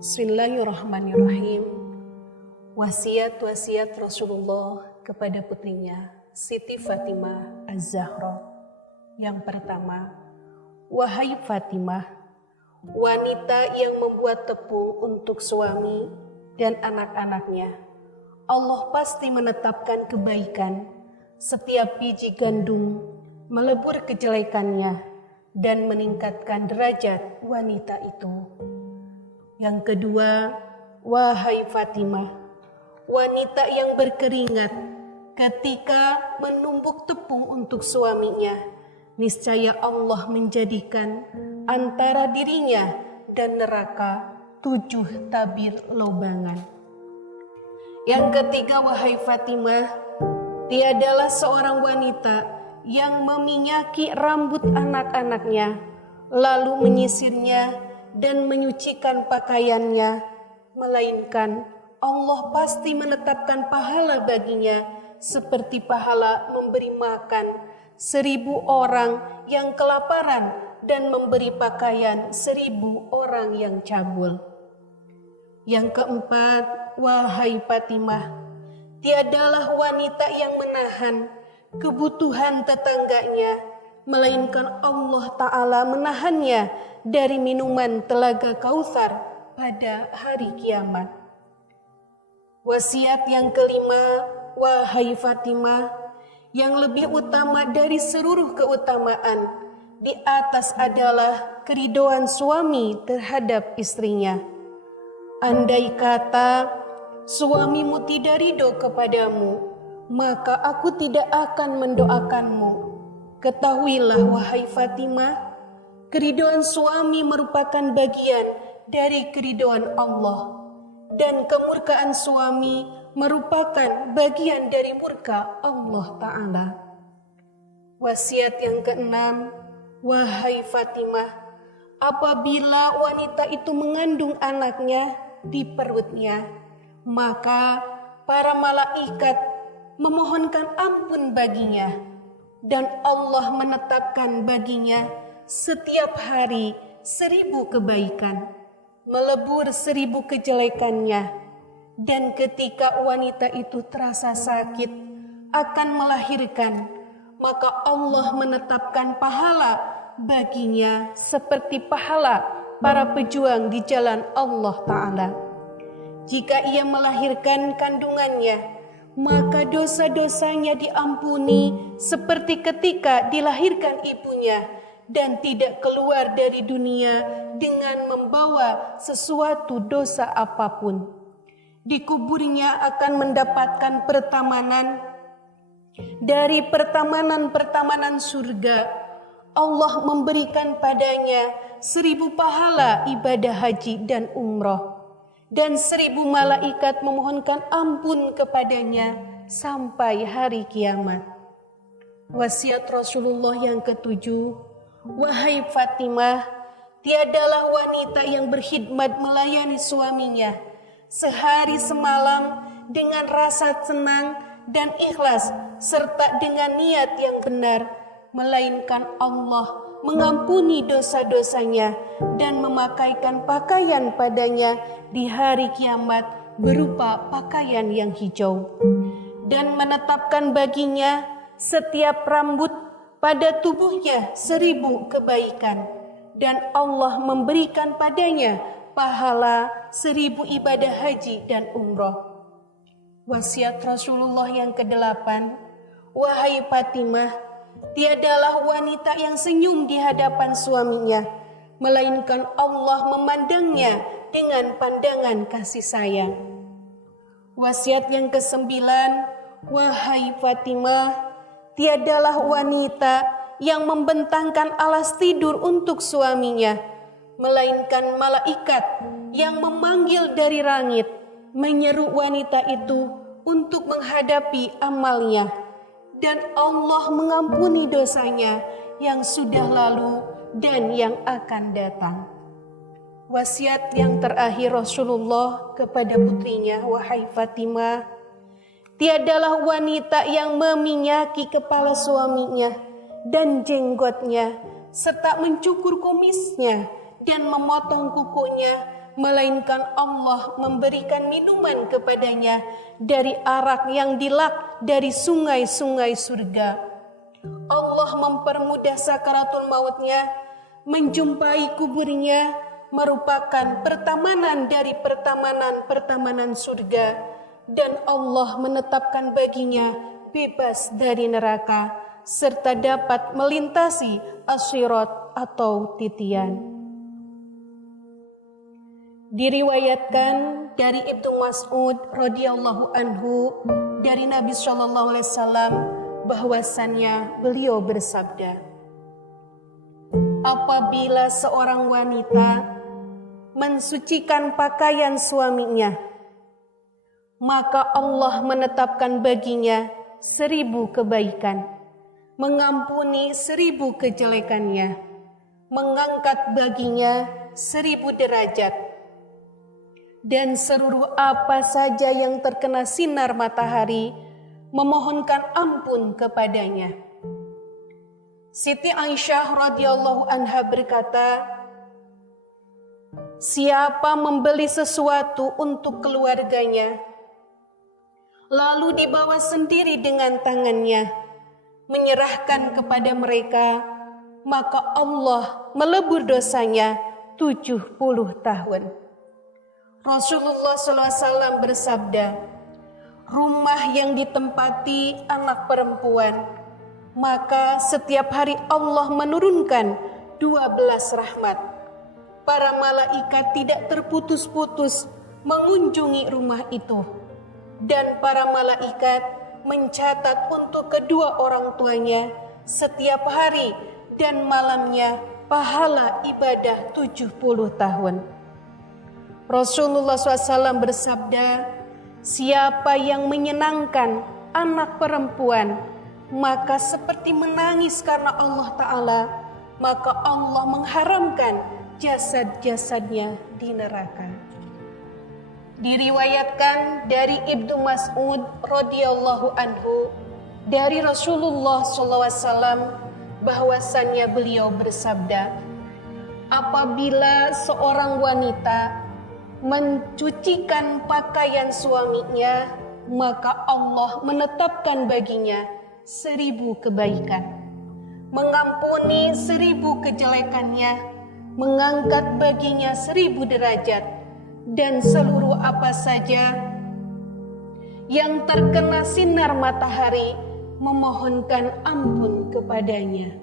Bismillahirrahmanirrahim. Wasiat Rasulullah kepada putrinya Siti Fatimah Az-Zahra. Yang pertama, wahai Fatimah, wanita yang membuat tepung untuk suami dan anak-anaknya, Allah pasti menetapkan kebaikan setiap biji gandum, melebur kejelekannya dan meningkatkan derajat wanita itu. Yang kedua, wahai Fatimah, wanita yang berkeringat ketika menumbuk tepung untuk suaminya, niscaya Allah menjadikan antara dirinya dan neraka 7 tabir lobangan. Yang ketiga, wahai Fatimah, tiadalah seorang wanita yang meminyaki rambut anak-anaknya, lalu menyisirnya dan menyucikan pakaiannya, melainkan Allah pasti menetapkan pahala baginya seperti pahala memberi makan 1000 orang yang kelaparan dan memberi pakaian 1000 orang yang cabul. Yang keempat, wahai Fatimah, tiadalah wanita yang menahan kebutuhan tetangganya, melainkan Allah Ta'ala menahannya dari minuman telaga Kautsar pada hari kiamat. Wasiat yang kelima, wahai Fatimah, yang lebih utama dari seluruh keutamaan di atas adalah keridhaan suami terhadap istrinya. Andai kata suamimu tidak ridho kepadamu, maka aku tidak akan mendoakanmu. Ketahuilah wahai Fatimah, keridhaan suami merupakan bagian dari keridhaan Allah, dan kemurkaan suami merupakan bagian dari murka Allah Ta'ala. Wasiat yang keenam, wahai Fatimah, apabila wanita itu mengandung anaknya di perutnya, maka para malaikat memohonkan ampun baginya, dan Allah menetapkan baginya setiap hari 1000 kebaikan, melebur 1000 kejelekannya. Dan ketika wanita itu terasa sakit akan melahirkan, maka Allah menetapkan pahala baginya seperti pahala para pejuang di jalan Allah Ta'ala. Jika ia melahirkan kandungannya, maka dosa-dosanya diampuni seperti ketika dilahirkan ibunya, dan tidak keluar dari dunia dengan membawa sesuatu dosa apapun. Di kuburnya akan mendapatkan pertamanan dari pertamanan-pertamanan surga. Allah memberikan padanya 1000 pahala ibadah haji dan umroh, dan 1000 malaikat memohonkan ampun kepadanya sampai hari kiamat. Wasiat Rasulullah yang ketujuh, wahai Fatimah, tiadalah wanita yang berkhidmat melayani suaminya sehari semalam dengan rasa senang dan ikhlas serta dengan niat yang benar, melainkan Allah mengampuni dosa-dosanya dan memakaikan pakaian padanya di hari kiamat berupa pakaian yang hijau, dan menetapkan baginya setiap rambut pada tubuhnya 1000 kebaikan, dan Allah memberikan padanya pahala 1000 ibadah haji dan umroh. Wasiat Rasulullah yang ke-8, wahai Fatimah, tiadalah wanita yang senyum di hadapan suaminya, melainkan Allah memandangnya dengan pandangan kasih sayang. Wasiat yang ke-9, wahai Fatimah, tiadalah wanita yang membentangkan alas tidur untuk suaminya, melainkan malaikat yang memanggil dari langit, menyeru wanita itu untuk menghadapi amalnya, dan Allah mengampuni dosanya yang sudah lalu dan yang akan datang. Wasiat yang terakhir Rasulullah kepada putrinya, wahai Fatimah, tiadalah wanita yang meminyaki kepala suaminya dan jenggotnya, serta mencukur kumisnya dan memotong kukunya melainkan Allah memberikan minuman kepadanya dari arak yang dilak dari sungai-sungai surga. Allah mempermudah sakaratul mautnya, menjumpai kuburnya merupakan pertamanan dari pertamanan surga, dan Allah menetapkan baginya bebas dari neraka serta dapat melintasi as-sirat atau titian. Diriwayatkan dari Ibnu Mas'ud radhiyallahu anhu dari Nabi sallallahu alaihi wasallam bahwasannya beliau bersabda, apabila seorang wanita mensucikan pakaian suaminya, maka Allah menetapkan baginya 1000 kebaikan, mengampuni 1000 kejelekannya, mengangkat baginya 1000 derajat, dan seluruh apa saja yang terkena sinar matahari memohonkan ampun kepadanya. Siti Aisyah radhiyallahu anha berkata, siapa membeli sesuatu untuk keluarganya, lalu dibawa sendiri dengan tangannya, menyerahkan kepada mereka, maka Allah melebur dosanya 70 tahun. Rasulullah SAW bersabda, rumah yang ditempati anak perempuan, maka setiap hari Allah menurunkan 12 rahmat. Para malaikat tidak terputus-putus mengunjungi rumah itu, dan para malaikat mencatat untuk kedua orang tuanya setiap hari dan malamnya pahala ibadah 70 tahun. Rasulullah SAW bersabda, siapa yang menyenangkan anak perempuan, maka seperti menangis karena Allah Ta'ala, maka Allah mengharamkan jasad-jasadnya di neraka. Diriwayatkan dari Ibnu Mas'ud radhiyallahu anhu dari Rasulullah SAW bahwasannya beliau bersabda, apabila seorang wanita mencucikan pakaian suaminya, maka Allah menetapkan baginya 1000 kebaikan, mengampuni 1000 kejelekannya, mengangkat baginya 1000 derajat, dan seluruh apa saja yang terkena sinar matahari memohonkan ampun kepadanya.